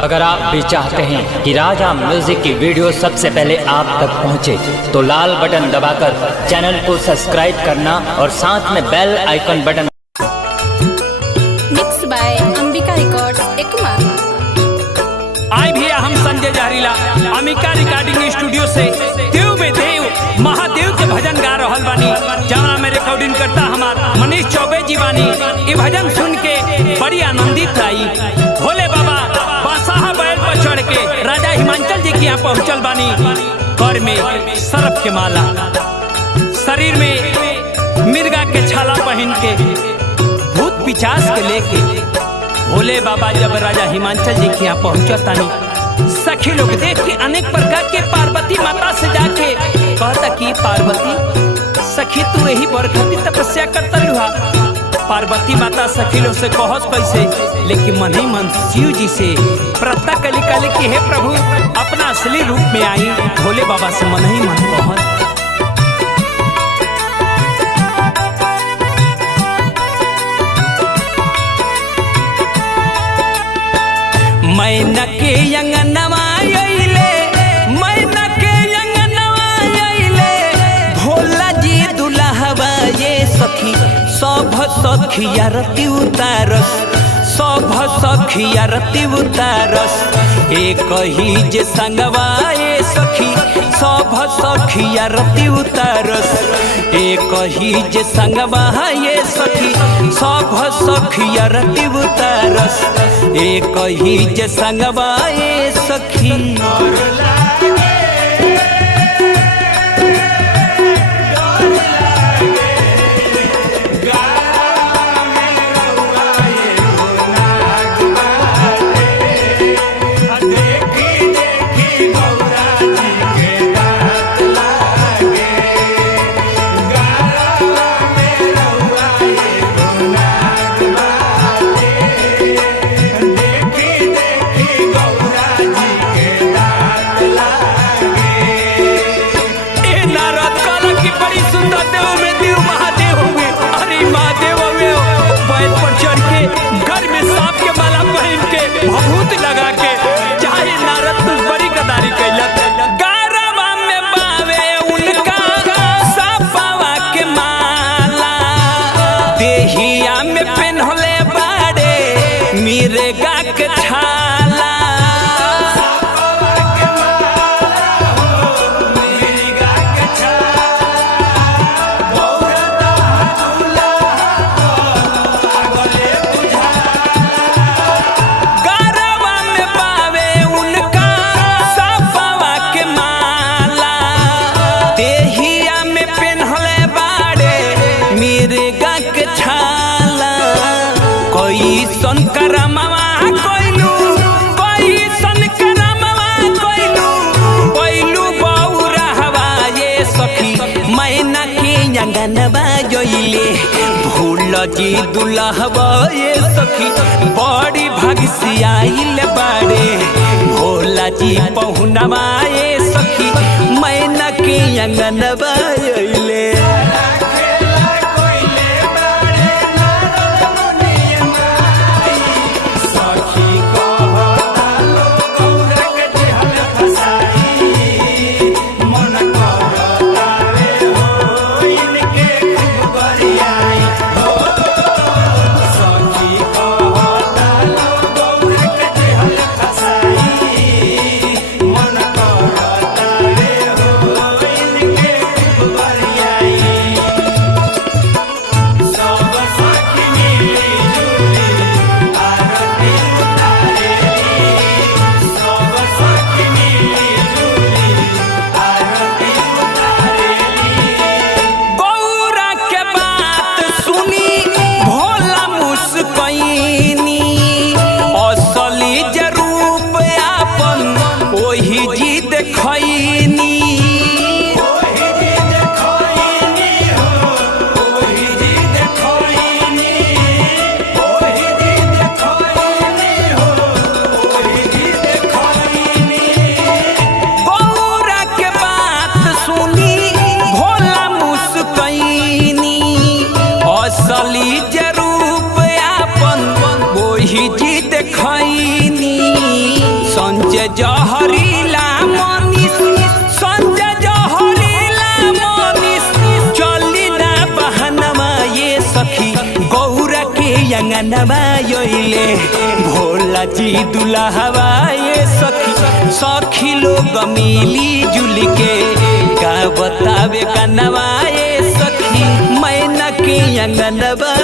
अगर आप भी चाहते हैं कि राजा म्यूजिक की वीडियो सबसे पहले आप तक पहुंचे, तो लाल बटन दबाकर चैनल को सब्सक्राइब करना और साथ में bell icon button. Mix by Ambika records Ekma. आज भी हम संजय जहरीला अंबिका रिकॉर्डिंग स्टूडियो से देव में देव महादेव के भजन गा रहल बानी, जहाँ में रिकॉर्डिंग करता हमारा मनीष चौबे जी बानी। ये भजन सुन के बड़ी आनंदित आई। भोले बाबा बादशाह बैल पर चढ़ के राजा हिमांचल जी के यहाँ पहुँचल बानी। घर में सरफ के माला, शरीर में मिर्गा के छाला पहन के, भूत पिचास के लेके भोले बाबा जब राजा हिमांचल जी के यहाँ पहुँचतानी, सखी लोग देख के अनेक प्रकार के पार्वती माता से जाके कहता कि पार्वती सखी तू यही बरखती तपस्या करता रुहा। पार्वती माता सखी लोग से कहस कैसे, लेकिन मन ही मन शिव जी से प्रार्थना कली कली कि हे प्रभु अपना असली रूप में आई। भोले बाबा से मन ही मन कहत मैना के अंगनवा अइले, मैना के अंगनवा अइले, भोला जी दुल्हवा ये सखी सब सखिया रति उतारस, सब सखिया रति उतारस। एक ही जे संगवा ये सखी सब सखिया रति उतारस, एक ही जे संगवा ये सखी सब सखिया रति उतारस, एक ही जे संगवा ये सखी। भभूत लगा के चाहे नारद तुझ बड़ी गदारी कैलक, गारवा में बावे उनका सापावा के माला, देहिया में पेन्हले बाड़े मिर्गा के छाला। भोला जी दुल्हवा ये सखी बड़ी भाग से आइल बाड़े, भोला जी पहुनवा ये सखी मैना के अंगनवा अइले। संजय जहरीला मनीष संजय जहरीला मनीष चली ना बहनवा ये सखी गौरा के अंगनवा योले भोला जी दुल्हवा ये सखी सखी लोग मिली जुल के का बतावे कनवा ये सखी मैना के अंगनवा